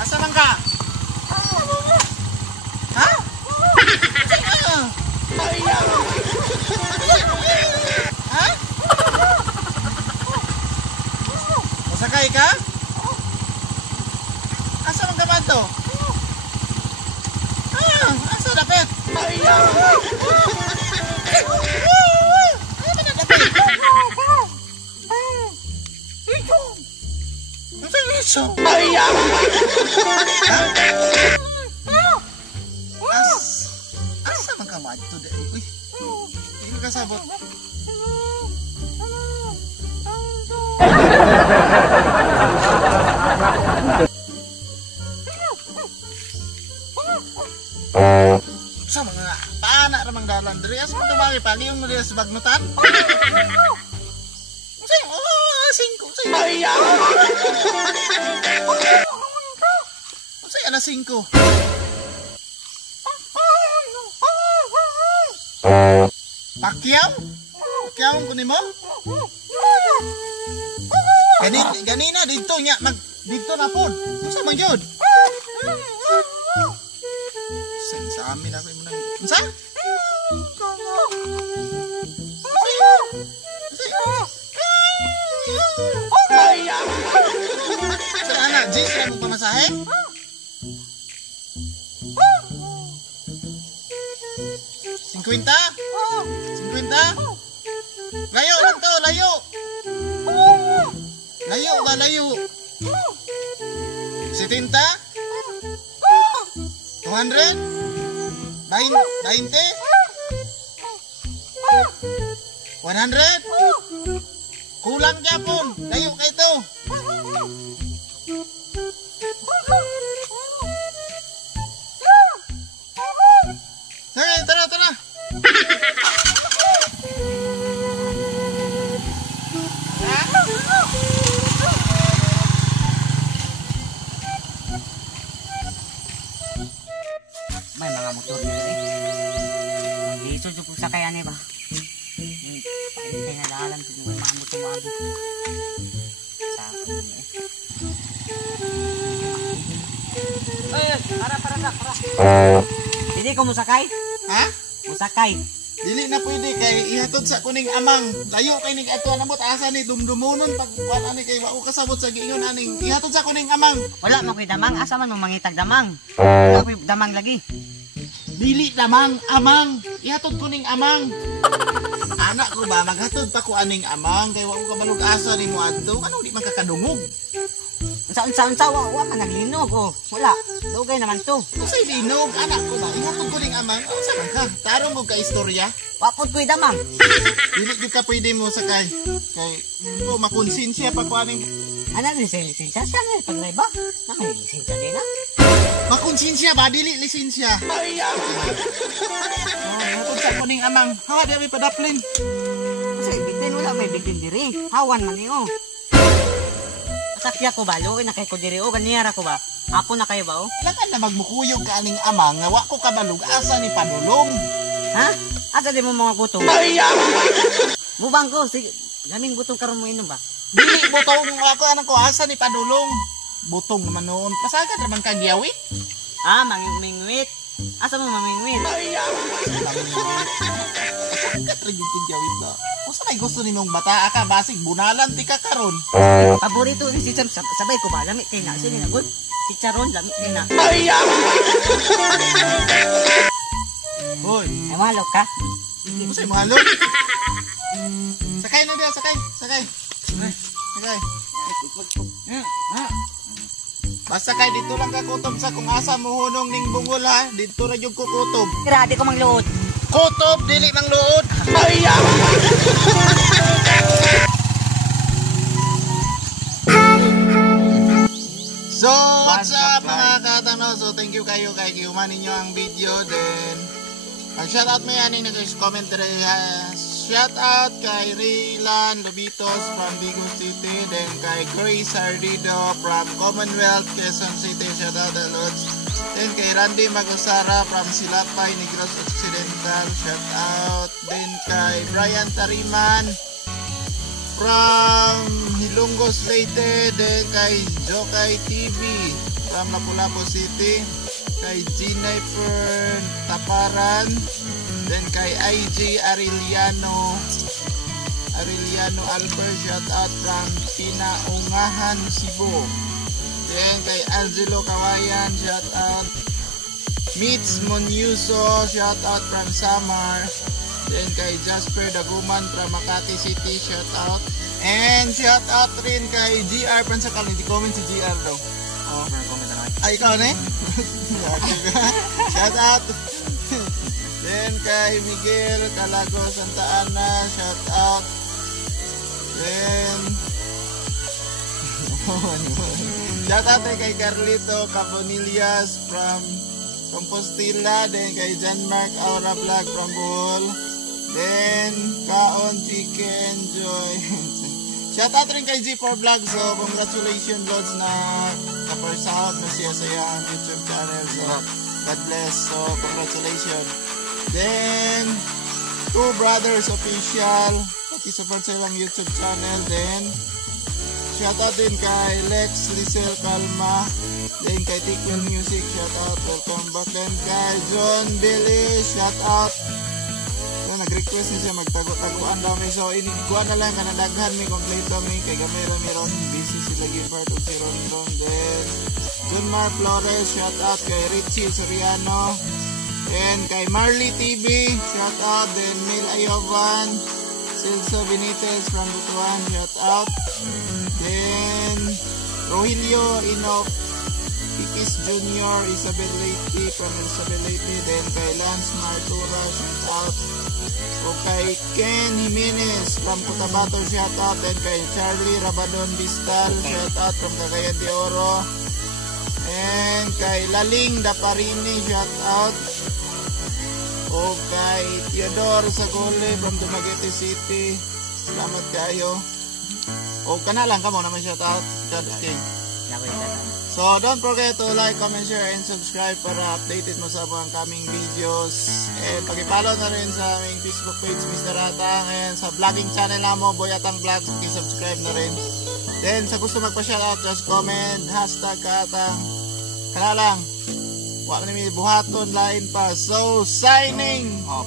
Asa man ka? Ha? Ha? Masakay ka? Asa man ka man to? Asa dapat? So, asa man ka madto dai? Uy. Hindi ka sabot. Sa mga paana ramang dalan diri asa man tumagi pagi yung diri sa bagnutan? Say, singko say. Say alas 5. Pakyaw? Pakyaw kunin mo? Ganina dito nya dito na pod. Unsa man gyud? Sa amin ako mo nang unsa? Sa anak Jis na mo pamasahe? 50? 50? Layo lang to, layo. Layo ba, layo? 70? 200? 20? 100? Kulang gyapon, layo kay to. Sige, tara, tara. May mga motor nila eh. Mag-iisod yung sakayan eh ba? Pakintay na lalang sa mga motor mo abo. Sa akin eh. Para. Hindi ko musakay? Ha? Musakay. Dili na pwede kay ihatod sa kuning amang. Layo kay ning ato namot asa ni dumdumunon pag kuan ani kay wa ko kasabot sa giingon aning ihatod sa kuning amang. Wala mo koy damang, asa man mo mangitag damang. Wala koy damang lagi. Dili damang amang. Ihatod kuning amang. Anak ko ba maghatod pa ko aning amang kay wa ko kabalog asa ni mo adto. Ano di man kakadungog. Unsa wa man naglinog oh. Wala. Dugay naman to. Usay linog anak ko ba ihatod kuning amang. Unsa man ka? Tarong mo ka istorya. Wa pod koy damang. Dili gyud ka pwede mo sakay. Kay ko makonsensya pa ko aning Ana ni lisensya siya ni pag ba? Naka lisensya din na. makonsensya ba dili lisensya. Ihatod sa kuning amang. Ha di padaplin. Kasi bitin wala may bitin diri. Hawan man niyo. Sakya ko ba? Luoy na kay ko diri o ganiyara ko ba? Apo na kayo ba o? Lakan na magmukuyog ka aning amang nga wa ko kabalog asa ni padulong. Ha? Asa di mo mga gutong? Bubang ko, sige. Laming gutong karon mo inom ba? Dili butong ako anang ko asa ni padulong. Butong naman noon. Pasagad naman ka giyawi. Ah, mangingwit. Asa mo mangingwit? Pasagad ra gyud giyawi ba? Usa may gusto nimong bata ka basig bunalan ti ka karon. Paborito ni si Cham sabay ko ba? Lamit kay na sini na good. Si Charon lamit kay na. Hoy, Ay malo ka. usay mo halog. Sakay na dia, sakay. Sakay. Sakay. Basta kay dito lang ka kutob sa kung asa mo hunong ning bungol ha. Dito ra jud ko kutob. Grade ko mangluot. Kutob dili mang luod. Ay So, what's up mga katano? So, thank you kayo kay gihuman ninyo ang video. Then, ang shoutout mo yan nag-comment rin ha. Shoutout kay Raylan Lobitos from Bigo City. Then, kay Grace Ardido from Commonwealth, Quezon City. Shoutout Lods. Then, kay Randy Magosara from Silapay, Negros Occidental. Shoutout. Then, kay Brian Tariman from Hilongos Leyte. Then kay Jokay TV from Lapu-Lapu City, kay Jennifer Taparan, then kay IG Arellano Albert, shout out from Pinaungahan, Cebu. Then kay Angelo Kawayan, shout out. Mitz Monyuso, shout out from Samar. Then kay Jasper Daguman from Makati City, shout out. And shout out rin kay GR Pansakal. Hindi comment si GR daw. Oh, ay ikaw na eh. Shout out. Then kay Miguel Calago Santa Ana, shout out. Then shout out kay Carlito Cabonillas from Compostela. Then kay John Mark Aura Vlog from Bohol. Then Kaon Chicken Joy. Shout out rin kay G4 Vlog. So congratulations Lods na kaparsahod na siya sa iyang YouTube channel. So God bless. So congratulations. Then Two Brothers Official, paki-support sa ilang YouTube channel. Then shout out din kay Lex Lisel Calma. Then kay Tickle Music, shout out, welcome back. Then kay John Billy, shout out. Nag-request niya siya magtago-taguan daw may. So iniguan na lang kanadaghan may kompleto may kay gamay rami ron busy sila Gilbert o si Ron. Then John Mar Flores, shout out kay Richie Soriano. Then kay Marley TV, shout out. Then Mil Ayovan, Silso Benitez from Butuan, shout out. Then Rogelio Inop Pikis Jr., Isabel Leyte from Isabel Leyte. Then kay Lance Martura, shout out. O kay Ken Jimenez from Cotabato, shout out. Then kay Charlie Rabadon Bistal, shout out from Cagayan de Oro. And kay Laling Daparini, shout out. O kay Theodore Sagole from Dumaguete City, salamat kayo. O kana lang kamo naman shout out. Okay. So don't forget to like, comment, share, and subscribe para updated mo sa mga coming videos. And pag-follow na rin sa aming Facebook page Mr. Atang, and sa vlogging channel na mo Boy Atang Vlogs, pag-subscribe na rin. Then sa gusto magpa-shoutout, just comment #Katang. Kana lang, wala na may buhaton lain pa. So signing off.